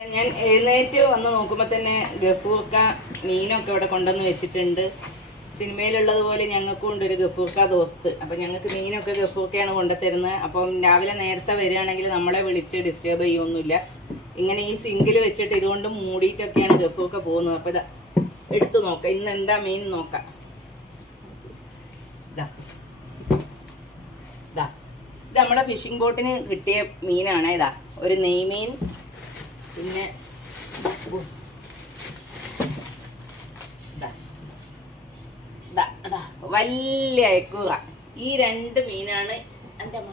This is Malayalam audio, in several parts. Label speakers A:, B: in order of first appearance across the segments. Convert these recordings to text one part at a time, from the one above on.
A: ഞാൻ എഴുന്നേറ്റ് വന്ന് നോക്കുമ്പോൾ തന്നെ ഗഫൂർക്ക മീനൊക്കെ ഇവിടെ കൊണ്ടുവന്ന് വെച്ചിട്ടുണ്ട്. സിനിമയിലുള്ളതുപോലെ ഞങ്ങൾക്കും ഉണ്ട് ഒരു ഗഫൂർക്ക ദോസ്ത്. അപ്പം ഞങ്ങൾക്ക് മീനൊക്കെ ഗഫൂർക്കയാണ് കൊണ്ടുത്തരുന്നത് അപ്പം രാവിലെ നേരത്തെ വരികയാണെങ്കിൽ നമ്മളെ വിളിച്ച് ഡിസ്റ്റേബ് ചെയ്യൊന്നുമില്ല ഇങ്ങനെ ഈ സിങ്കിൽ വെച്ചിട്ട് ഇതുകൊണ്ട് മൂടിയിട്ടൊക്കെയാണ് ഗഫൂർക്ക പോകുന്നത്. അപ്പം ഇതാ എടുത്തു നോക്കാം. ഇന്ന് എന്താ മീൻ നോക്കാം. ഇതാ. ഇതാ. ഇത് നമ്മുടെ ഫിഷിംഗ് ബോട്ടിന് കിട്ടിയ മീനാണ്. ഇതാ. ഒരു നെയ്മീൻ പിന്നെ വലിയ അയക്കുക. ഈ രണ്ട് മീനാണ് എന്റെ അമ്മ.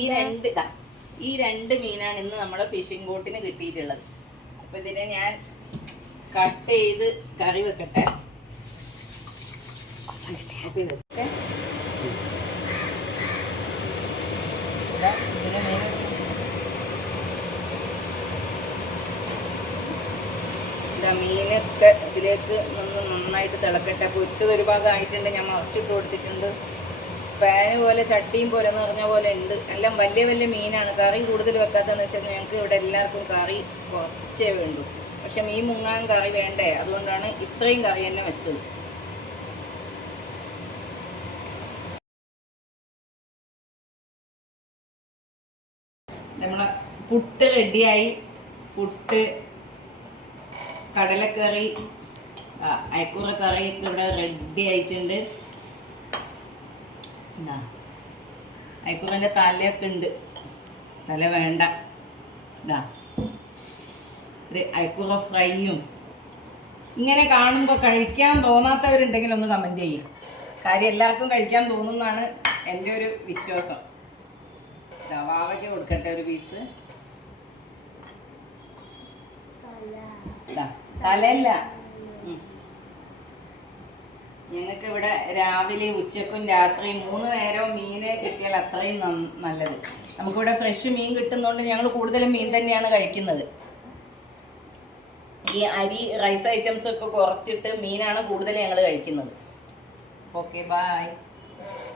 A: ഈ രണ്ട് ഇതാ ഈ രണ്ട് മീനാണ് ഇന്ന് നമ്മളെ ഫിഷിംഗ് ബോട്ടിന് കിട്ടിയിട്ടുള്ളത്. അപ്പൊ ഇതിനെ ഞാൻ കട്ട് ചെയ്ത് കറി വെക്കട്ടെ. അപ്പൊ ഇത് ഓക്കേ? ഇതാ, ഇതിലെ മീൻ ഇതാ മീനൊക്കെ ഇതിലേക്ക് നിന്ന് നന്നായിട്ട് തിളക്കട്ടെ. അപ്പോൾ ഒരു ഭാഗം ആയിട്ടുണ്ട് ഞാൻ മറച്ചിട്ട് കൊടുത്തിട്ടുണ്ട്. പാന് പോലെ ചട്ടിയും പോലെ എന്ന് പറഞ്ഞ പോലെ ഉണ്ട്. എല്ലാം വലിയ വലിയ മീനാണ്. കറി കൂടുതൽ വെക്കാത്തതെന്ന് വെച്ചാൽ ഞങ്ങൾക്ക് ഇവിടെ എല്ലാവർക്കും കറി കുറച്ചേ വേണ്ടൂ. പക്ഷെ മീൻ മുങ്ങാൻ കറി വേണ്ടേ? അതുകൊണ്ടാണ് ഇത്രയും കറി തന്നെ വെച്ചത്. നമ്മളെ പുട്ട് റെഡിയായി പുട്ട് കടലക്കറി അയക്കൂറ കറി ഒക്കെ ഇവിടെ റെഡി ആയിട്ടുണ്ട്. എന്നാ അയക്കൂറന്റെ തലയൊക്കെ ഉണ്ട്. തല വേണ്ട. ഇതാ ഒരു അയക്കൂറ ഫ്രൈയും. ഇങ്ങനെ കാണുമ്പോൾ കഴിക്കാൻ തോന്നാത്തവരുണ്ടെങ്കിൽ ഒന്ന് കമന്റ് ചെയ്യും. കാര്യം എല്ലാവർക്കും കഴിക്കാൻ തോന്നുന്നതാണ് എന്റെ ഒരു വിശ്വാസം. വാവയ്ക്ക് കൊടുക്കട്ടെ ഒരു പീസ് ഇതാ, തലയല്ല. ഞങ്ങൾക്ക് ഇവിടെ രാവിലെ ഉച്ചക്കും രാത്രിയും മൂന്ന് നേരവും മീന് കിട്ടിയാൽ അത്രയും നല്ലത്. നമുക്കിവിടെ ഫ്രഷ് മീൻ കിട്ടുന്നതുകൊണ്ട് ഞങ്ങൾ കൂടുതലും മീൻ തന്നെയാണ് കഴിക്കുന്നത്. ഈ അരി റൈസ് ഐറ്റംസ് ഒക്കെ കുറച്ചിട്ട് മീനാണ് കൂടുതൽ ഞങ്ങൾ കഴിക്കുന്നത്. Okay bye